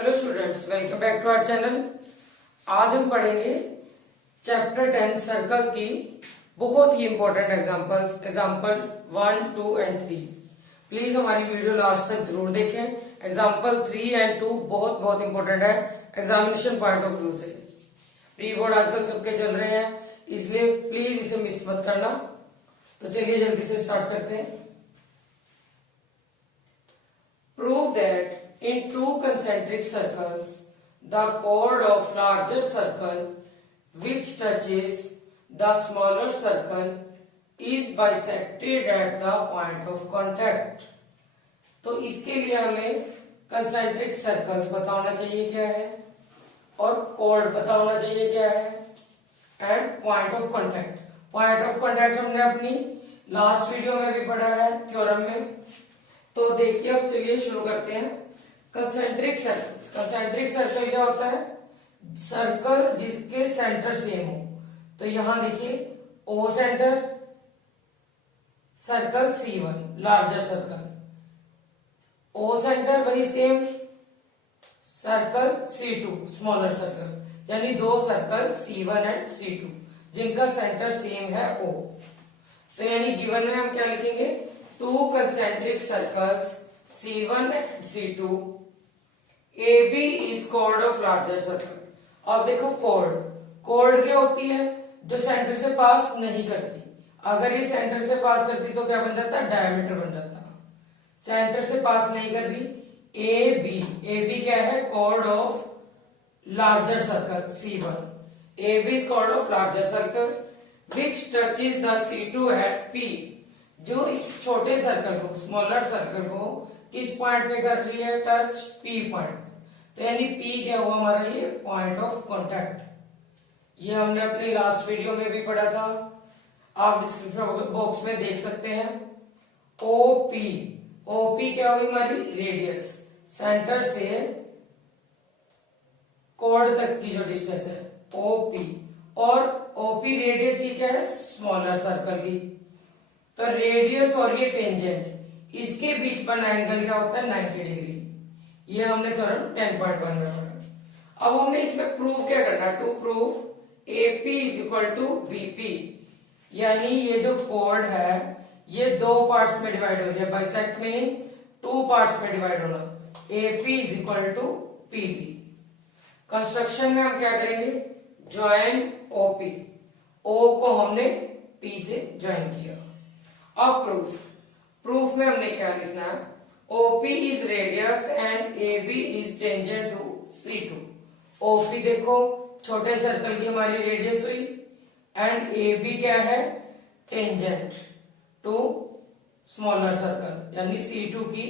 Hello students, welcome back to our channel. आज हम पढ़ेंगे चैप्टर 10 सर्कल्स की बहुत ही इंपॉर्टेंट एग्जांपल 1, 2 एंड 3। प्लीज हमारी वीडियो लास्ट तक जरूर देखें। एग्जांपल 3 एंड 2 बहुत बहुत इंपॉर्टेंट है एग्जामिनेशन पॉइंट ऑफ व्यू से। प्री बोर्ड आजकल सबके चल रहे हैं, इसलिए प्लीज इसे मिस मत करना। तो चलिए जल्दी से स्टार्ट करते हैं। Prove that in two concentric circles, the chord of larger circle which touches the smaller circle is bisected at the point of contact। तो इसके लिए हमें concentric circles पता होना चाहिए क्या है और chord पता होना चाहिए क्या है and point of contact। point of contact हमने अपनी लास्ट वीडियो में भी पढ़ा है थ्योरम में। तो देखिए अब चलिए शुरू करते हैं। कंसेंट्रिक सर्कल क्या होता है? सर्कल जिसके सेंटर सेम हो। तो यहां देखिए O centre circle C1 larger circle, O centre वही same circle C2 smaller circle, यानी दो सर्कल C1 एंड C2 जिनका सेंटर सेम है O। तो यानी गिवन में हम क्या लिखेंगे? Two concentric circles C1 and C2, AB is chord of larger circle। अब देखो chord क्या होती है? जो सेंटर से पास नहीं करती। अगर ये सेंटर से पास करती तो क्या बन जाता? डायमीटर बन जाता। सेंटर से पास नहीं कर रही। AB क्या है? chord of larger circle C1। AB is chord of larger circle which touches the C2 at P। जो इस छोटे सर्कल को, स्मॉलर सर्कल को किस पॉइंट पे कर रही है? Touch P point. तो यानी P क्या हुआ हमारा? ये पॉइंट ऑफ कांटेक्ट। ये हमने अपनी लास्ट वीडियो में भी पढ़ा था, आप डिस्क्रिप्शन बॉक्स में देख सकते हैं। OP क्या हुई हमारी? रेडियस, सेंटर से कॉर्ड तक की जो डिस्टेंस है OP। और OP रेडियस ये क्या है? स्मॉलर सर्कल की। तो रेडियस और ये टेंजेंट, इसके बीच बना एंगल क्या होता है? 90 डिग्री। ये हमने थ्योरम 10.1 में पढ़ा। अब हमने इसमें प्रूव क्या करना है? To prove AP is equal to BP, यानी ये जो कॉर्ड है ये दो पार्ट्स में डिवाइड हो जाए। बाइसेक्ट मीनिंग टू पार्ट्स में डिवाइड होना। AP is equal to PB। Construction में हम क्या करेंगे? ज्वाइन OP, O को हमने P से ज्वाइन किया। अब प्रूफ में हमने क्या लिखना है? OP is radius and AB is tangent to C2। OP देखो छोटे सर्कल की हमारी रेडियस हुई एंड AB क्या है? टेंजेंट टू स्मॉलर सर्कल, यानी C2 की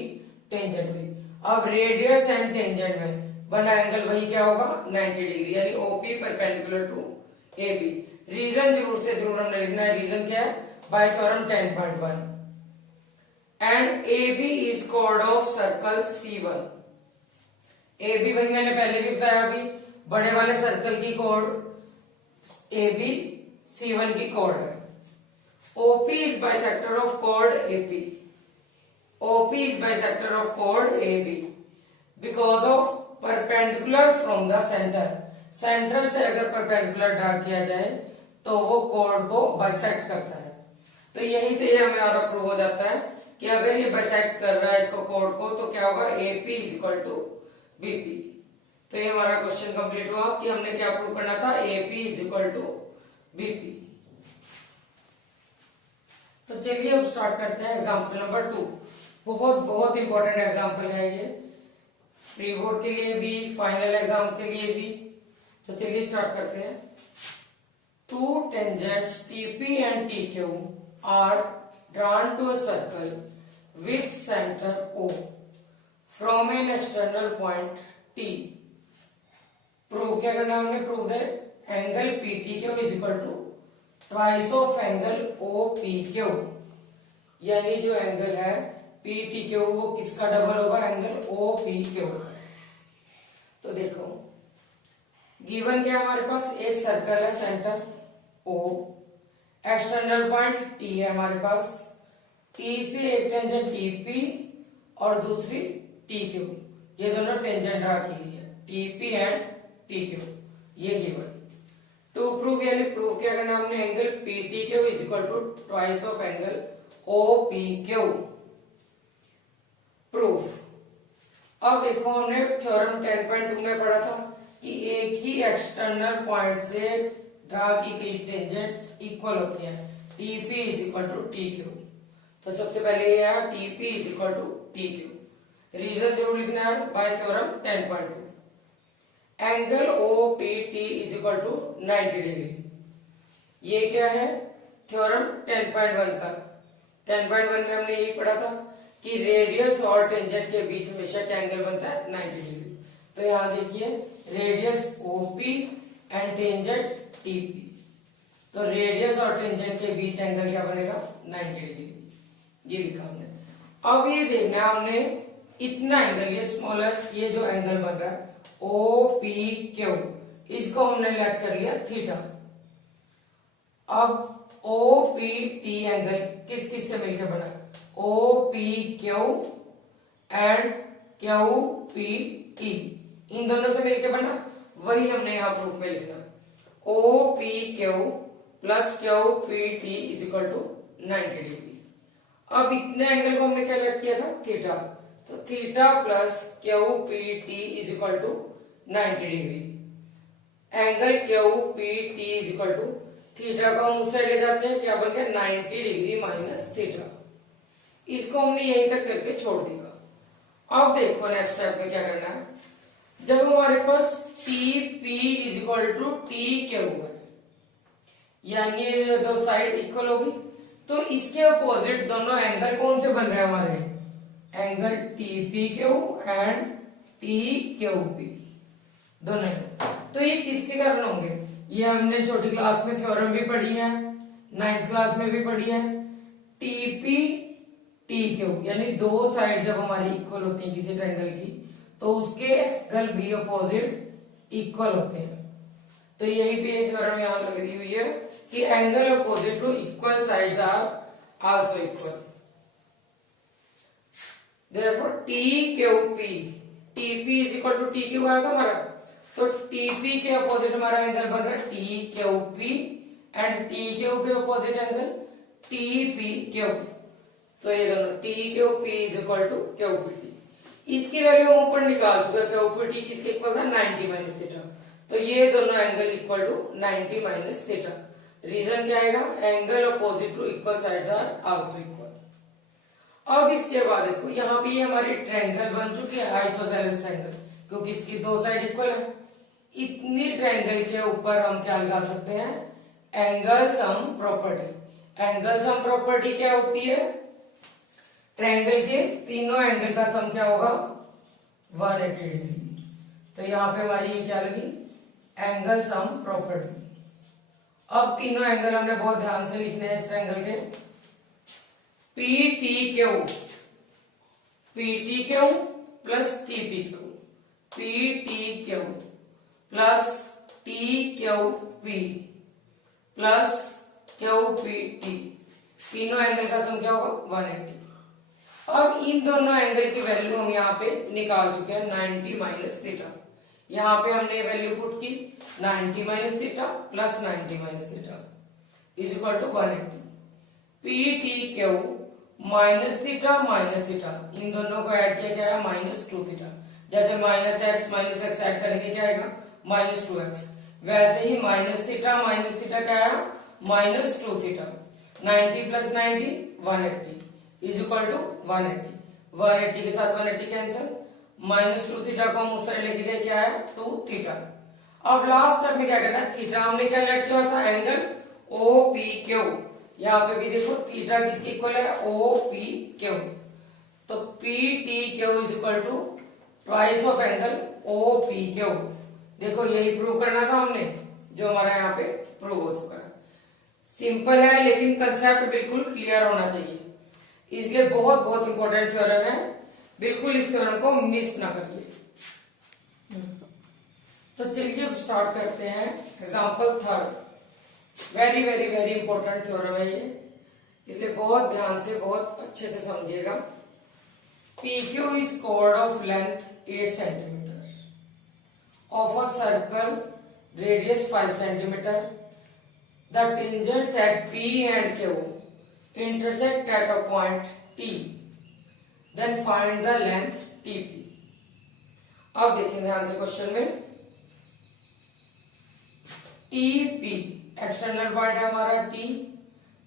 टेंजेंट हुई। अब रेडियस एंड टेंजेंट में बना एंगल वही क्या होगा? 90 डिग्री, यानी OP perpendicular to AB। Reason जरूर से जरूर हमने लिखना है। रीजन क्या है? By theorem 10.1। And AB is chord of circle C1। AB वही मैंने पहले भी बताया, अभी बड़े वाले सर्कल की chord AB C1 की chord है। OP is bisector of chord AP। OP is bisector of chord AB because of perpendicular from the centre. Centre से अगर परपेंडिकुलर ड्रा किया जाए तो वो chord को बाइसेक्ट करता है। तो यहीं से हमारा प्रूव हो जाता है कि अगर ये बाइसेक्ट कर रहा है इसको कॉर्ड को, तो क्या होगा? AP is equal to BP। तो ये हमारा क्वेश्चन कंप्लीट हुआ कि हमने क्या प्रूव करना था? AP is equal to BP। तो चलिए अब स्टार्ट करते हैं एग्जाम्पल नंबर 2। बहुत बहुत इंपॉर्टेंट एग्जाम्पल है ये, प्री बोर्ड के लिए भी, फाइनल एग्जाम के लिए भी। तो चलिए स्टार्ट करते हैं। To tangents TP and TQ are drawn to a circle with center O from an external point T। Prove क्या करना है हमने? Prove that angle PTQ is equal to twice of angle OPQ, यानी जो angle है PTQ वो किसका double होगा? Angle OPQ। तो देखो गिवन क्या है हमारे पास? एक सर्कल है centre O, external point T है हमारे पास। T से एक टेंजेंट TP और दूसरी TQ, ये दोनों टेंजेंट ड्रा की गई है। टीपी एंड टी क्यू, ये गिवन। टू प्रूव यानी प्रूव क्या करना हमने, angle PT Q is equal to twice of angle OP Q. Proof, अब देखो हमने थ्योरम 10.2 में पढ़ा था कि एक ही एक्सटर्नल पॉइंट से ड्रा की गई टेंजेंट इक्वल होती है, TP is equal to T Q. तो सबसे पहले ये है TP is equal to T Q. Reason जरूर लिखना है by theorem 10.2। Angle OPT is equal to 90 degree. ये क्या है, थ्योरम 10.1 का। 10.1 में हमने यही पढ़ा था कि रेडियस और टेंजेंट के बीच हमेशा क्या एंगल बनता है, 90 डिग्री। तो यहां देखिए radius OP and tangent TP, तो रेडियस और टेंजेंट के बीच एंगल क्या बनेगा, 90 डिग्री, ये लिखा हमने। अब ये देखना हमने इतना एंगल, ये स्मॉलेस्ट ये जो एंगल बन रहा है ओ पी क्यू, इसको हमने लेट कर लिया थीटा। अब ओ पी टी एंगल किस किस से मिलकर बना, O P Q and Q P T, इन दोनों से मिलकर बना, वही हमने यहां प्रूफ में लिखना। O P Q plus Q P T is equal to 90 degree. अब इतने एंगल को हमने क्या लेट किया था, थीटा, तो theta plus Q P T is equal to 90 degree. Angle Q P T is equal to, theta को हम उस साइड ले जाते हैं, क्या बन गया 90 डिग्री माइनस थीटा। इसको हमने यहीं तक करके छोड़ दिया। अब देखो नेक्स्ट स्टेप में क्या करना है, जब हमारे पास T P is equal to T Q है, यानी दो साइड इक्वल होगी, तो इसके अपोजिट दोनों एंगल कौन से बन रहे हैं हमारे, angle TP Q and T Q P दोनों। तो ये किसके कारण होंगे, ये हमने छोटी क्लास में थ्योरम भी पढ़ी है, 9th क्लास में भी पढ़ी है। टीपी टी क्यू यानी दो साइड जब हमारी इक्वल होती है किसी ट्रायंगल की, तो उसके एंगल भी अपोजिट इक्वल होते हैं। तो यही पे थ्योरम यहां लग रही हुई है कि angle opposite to equal sides are also equal. Therefore T Q P, TP is equal to T Q आया था हमारा, तो टीपी के अपोजिट हमारा एंगल बन रहा है T Q P and T Q के opposite angle T P Q. तो ये दोनों T Q P is equal to Q P T. इसकी वैल्यू हम ऊपर निकाल चुके, क्यू पी टी किसके इक्वल था, 90 माइनस थीटा। तो ये दोनों angle equal to 90 minus theta. Reason क्या आएगा, angle opposite to equal sides are also equal. अब इसके बाद देखो यहाँ पे हमारी ट्रायंगल बन चुकी है आइसोसेलेस ट्रायंगल, क्योंकि इसकी दो साइड इक्वल है। इतनी ट्रायंगल के ऊपर हम क्या लगा सकते हैं, angle sum property. Angle sum property क्या होती है, ट्रायंगल के तीनों एंगल का सम क्या होगा, 180 डिग्री। तो यहाँ पे हमारी ये क्या लगी, एंगल सम प्रॉपर्टी। अब तीनों एंगल हमने बहुत ध्यान से लिखने हैं इस ट्रायंगल के। P T Q, P T Q plus T P Q, P T Q plus T Q P plus Q P T, तीनों एंगल का सम क्या होगा 180। अब इन दोनों एंगल की वैल्यू हम यहाँ पे निकाल चुके हैं 90 माइनस थीटा। यहाँ पे हमने वैल्यू पुट की 90 minus theta plus 90 minus theta is equal to 180। P T Q minus theta, इन दोनों को ऐड किया गया है -2 थीटा। जैसे माइनस एक्स ऐड करेंगे क्या आएगा, -2x। वैसे ही माइनस थीटा क्या आया, -2 theta. 90 plus 90 180 is equal to 180। 180 के साथ 180 कैंसिल, -2 थीटा को हम उस साइड लेके गए, क्या है 2 थीटा। अब लास्ट स्टेप में क्या करना है, थीटा हमने क्या लेट किया था, एंगल ओ पी क्यू। यहाँ पे भी देखो थीटा किसकी इक्वल है, ओ पी क्यू। तो P T Q is equal to twice of angle O P Q. देखो यही प्रूव करना था हमने, जो हमारा यहाँ पे प्रूव हो चुका है। सिंपल है लेकिन कंसेप्ट बिल्कुल क्लियर होना चाहिए, इसलिए बहुत बहुत इंपॉर्टेंट थ्योरम है, बिल्कुल इस थ्योरम को मिस ना करिए। तो चलिए अब स्टार्ट करते हैं example third. Very very very important theorem है ये, इसलिए बहुत ध्यान से बहुत अच्छे से समझिएगा। PQ is chord of length 8 centimetre. of a circle radius 5 centimeter. The tangents at P and Q intersect at a point T. Then find the length TP. अब देखेंगे ध्यान से क्वेश्चन में। TP एक्सटर्नल पॉइंट है हमारा T,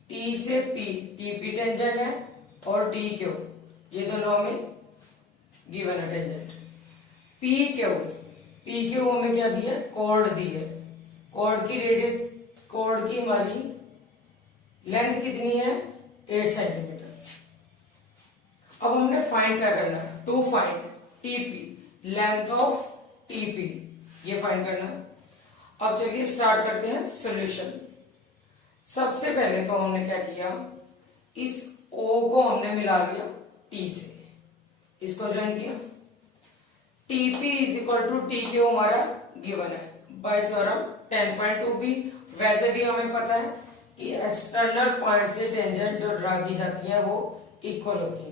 T से P, TP tangent है, और TQ ये दोनों हमें गिवन है टेंजेंट। PQ हमें क्या दिया? कॉर्ड दी है। कॉर्ड की रेडियस, कॉर्ड की हमारी लेंथ कितनी है? 8 सेंटीमीटर। अब हमने फाइंड क्या करना है? To find TP, length of TP, ये फाइंड करना है। अब चलिए स्टार्ट करते हैं सॉल्यूशन। सबसे पहले तो हमने क्या किया, इस O को हमने मिला लिया T से, इसको ज्वाइन किया। TP is equal to TQ हमारा गिवन है बाय थ्योरम 10.2b। वैसे भी हमें पता है कि एक्सटर्नल पॉइंट से टेंजेंट जो ड्रा की जाती है वो इक्वल होती है।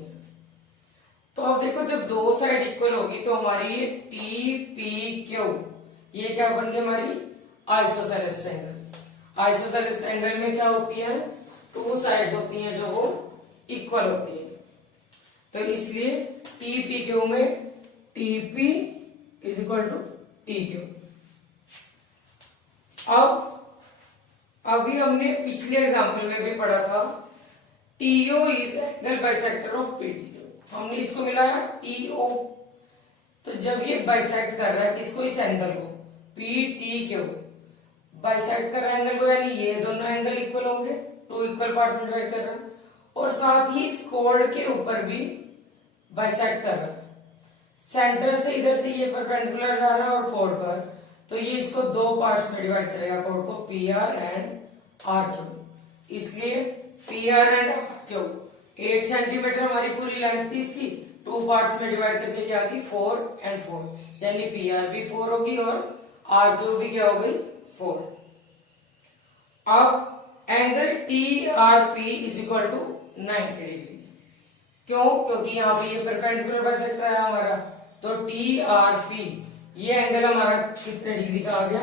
तो अब देखो, जब दो साइड इक्वल होगी तो हमारी ये TPQ ये क्या बन गई? हमारी आइसोसेलेस ट्रायंगल। आइसोसेलेस ट्रायंगल में क्या होती है? टू साइड्स होती हैं जो वो इक्वल होती है। तो इसलिए TPQ में TP is equal to TQ। अब अभी हमने पिछले एग्जाम्पल में भी पढ़ा था TO is angle bisector of PTO। हमने इसको मिलाया TO। तो जब ये बाइसेक्ट कर रहा है किसको? इस एंगल को, PTQ बाइसेक्ट कर रहा है एंगल को, यानी ये दोनों एंगल इक्वल होंगे, टू इक्वल पार्ट्स में डिवाइड कर रहा है, और साथ ही इस कॉर्ड के ऊपर भी बाइसेक्ट कर रहा है। सेंटर से इधर से ये परपेंडिकुलर जा रहा है और कॉर्ड पर, तो ये इसको दो पार्ट्स में डिवाइड करेगा कॉर्ड को, PR एंड RQ। इसलिए PR एंड RQ 8 सेंटीमीटर हमारी पूरी लेंथ थी इसकी, टू पार्ट्स में डिवाइड करके क्या होगी? 4 एंड 4, यानी PR भी 4 होगी और RQ भी क्या हो गई? 4। अब angle TRP is equal to 90 degree. क्यों? क्योंकि यहाँ पे ये परपेंडिकुलर बाइसेक्टर है हमारा, तो TRP ये एंगल हमारा कितने डिग्री का आ गया?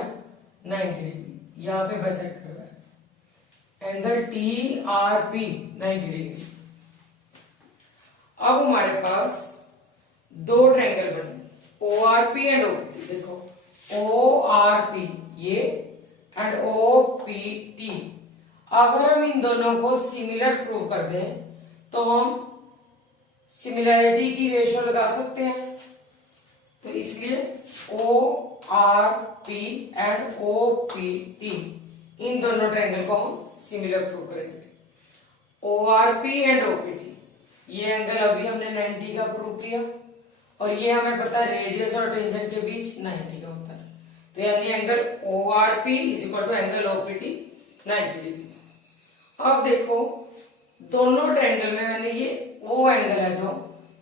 90 डिग्री। यहाँ पे बाइसेक्ट कर रहा है एंगल TRP 90 डिग्री। अब हमारे पास दो ट्रायंगल बने, ORP एंड OPT। देखो ORP ये एंड OPT, अगर हम इन दोनों को सिमिलर प्रूव कर दें तो हम सिमिलैरिटी की रेशियो लगा सकते हैं। तो इसलिए ORP एंड OPT इन दोनों ट्रायंगल को हम सिमिलर प्रूव करेंगे। ORP एंड OPT ये एंगल अभी हमने 90 का प्रूव किया, और ये हमें पता है रेडियस और टेंजेंट के बीच 90 का होता है। तो यानी angle ORP is equal to angle OPT 90 degree. अब देखो, दोनों ट्रायंगल में मैंने ये O एंगल है जो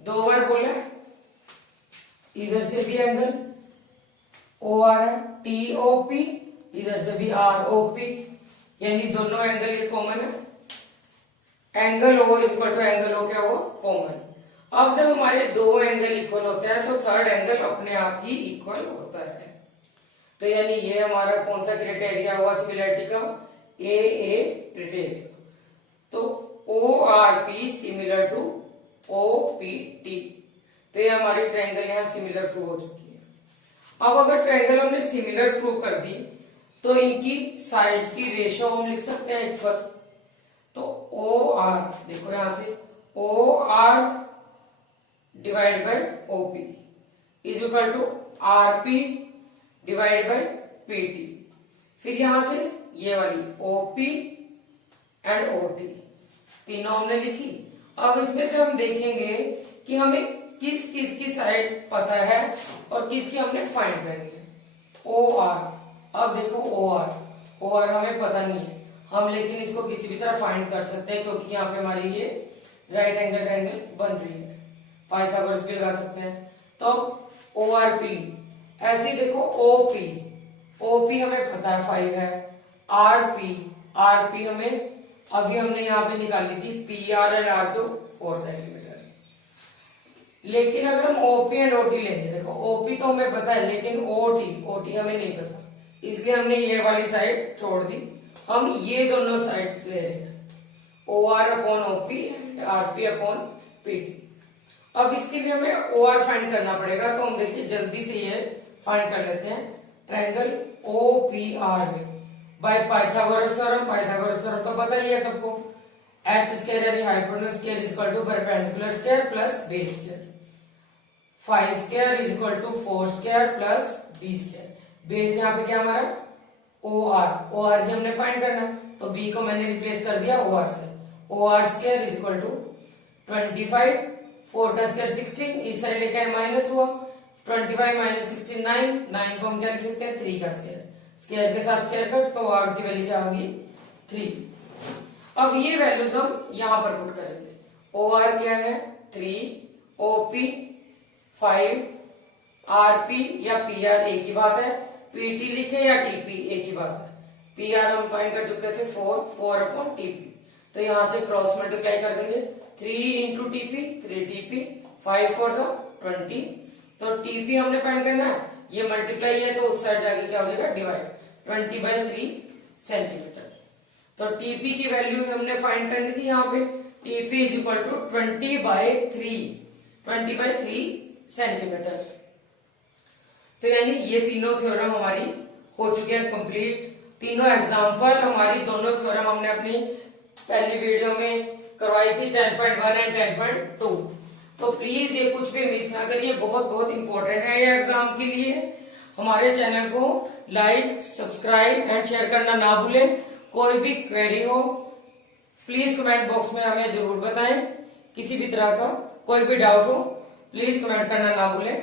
दो बार बोला, इधर से भी एंगल OR है, TOP, इधर से भी ROP, यानी दोनों एंगल ये कॉमन है। Angle O is equal to angle O क्या हुआ? कॉमन। अब जब हमारे दो एंगल इक्वल होते हैं तो थर्ड एंगल अपने आप ही इक्वल होता है। तो यानी ये हमारा कौन सा क्राइटेरिया हुआ सिमिलैरिटी का? AA criteria. तो ORP सिमिलर टू OPT, तो ये हमारी ट्रायंगल यहाँ सिमिलर प्रूव हो चुकी है। अब अगर ट्रायंगल हमने सिमिलर प्रूव कर दी तो इनकी साइड्स की रेशियो हम लिख सकते हैं इक्वल। तो OR देखो यहां से OR divide by OP is equal to RP divide by PT। फिर यहां से ये वाली OP एंड OT तीनों हमने लिखी। अब इसमें से हम देखेंगे कि हमें किस किस की साइड पता है और किसकी हमने फाइंड करनी है। OR, अब देखो OR हमें पता नहीं है हम, लेकिन इसको किसी भी तरह फाइंड कर सकते हैं क्योंकि यहाँ पे हमारी ये राइट एंगल ट्रायंगल बन रही है, पाइथागोरस भी लगा सकते हैं। तो ORP ऐसे ही देखो OP हमें पता है 5 है, RP हमें अभी हमने यहाँ पे निकाली थी PR एंड RQ 4 सेंटीमीटर। लेकिन अगर हम ओपी एंड ओटी लेंगे, देखो ओपी तो हमें पता है लेकिन ओटी हमें नहीं पता, इसलिए हमने ये वाली साइड छोड़ दी। हम ये दोनों साइड्स ले रहे हैं, O R upon OP and RP upon PT. अब इसके लिए हमें ओ आर फाइंड करना पड़ेगा, तो हम देखिए जल्दी से ये फाइंड कर लेते हैं। ट्रायंगल ओ पी आर में बाय पाइथागोरस थ्योरम तो पता ही है सबको, एच स्क्वायर यानी hypotenuse square is equal to perpendicular square plus base square, 5 square is equal to 4 square plus B square. Base यहाँ पे क्या हमारा ओ आर की हमने फाइंड करना, तो बी को मैंने रिप्लेस कर दिया ओ आर से। O R square is equal to 25, 4 का स्क्वायर 16, इस साइड लेके माइनस हुआ, 25 माइनस 16 9 को हम क्या लिख सकते हैं 3 का स्क्वायर, स्क्वायर के साथ स्क्वायर कर, तो आर की वैल्यू क्या होगी 3। अब ये वैल्यूज हम यहां पर पुट करेंगे। ओ आर क्या है 3, ओपी 5, आरपी या पीआर एक ही बात है, पीटी लिखे या टीपी एक ही बात है। पीआर हम फाइंड कर चुके थे 4 अपॉन टीपी, तो यहां से क्रॉस मल्टीप्लाई कर देंगे, 3 इंटू टीपी 3 टीपी, 5 4 20, तो टीपी हमने फाइंड करना है, ये मल्टीप्लाई है तो उस साइड जाके क्या हो जाएगा डिवाइड, 20/3 सेंटीमीटर। तो टीपी की वैल्यू हमने फाइंड करनी थी यहाँ पे, TP is equal to 20/3 centimetre. तो यानी ये तीनों थ्योरम हमारी हो चुकी है कंप्लीट। तीनों एग्जाम्पल हमारी दोनों थ्योरम हमने अपनी पहली वीडियो में करवाई थी 10.1 एंड 10.2। तो प्लीज ये कुछ भी मिस ना करिए, बहुत बहुत इंपॉर्टेंट है ये एग्जाम के लिए। हमारे चैनल को लाइक सब्सक्राइब एंड शेयर करना ना भूलें। कोई भी क्वेरी हो प्लीज कमेंट बॉक्स में हमें जरूर बताएं, किसी भी तरह का कोई भी डाउट हो प्लीज कमेंट करना ना भूलें।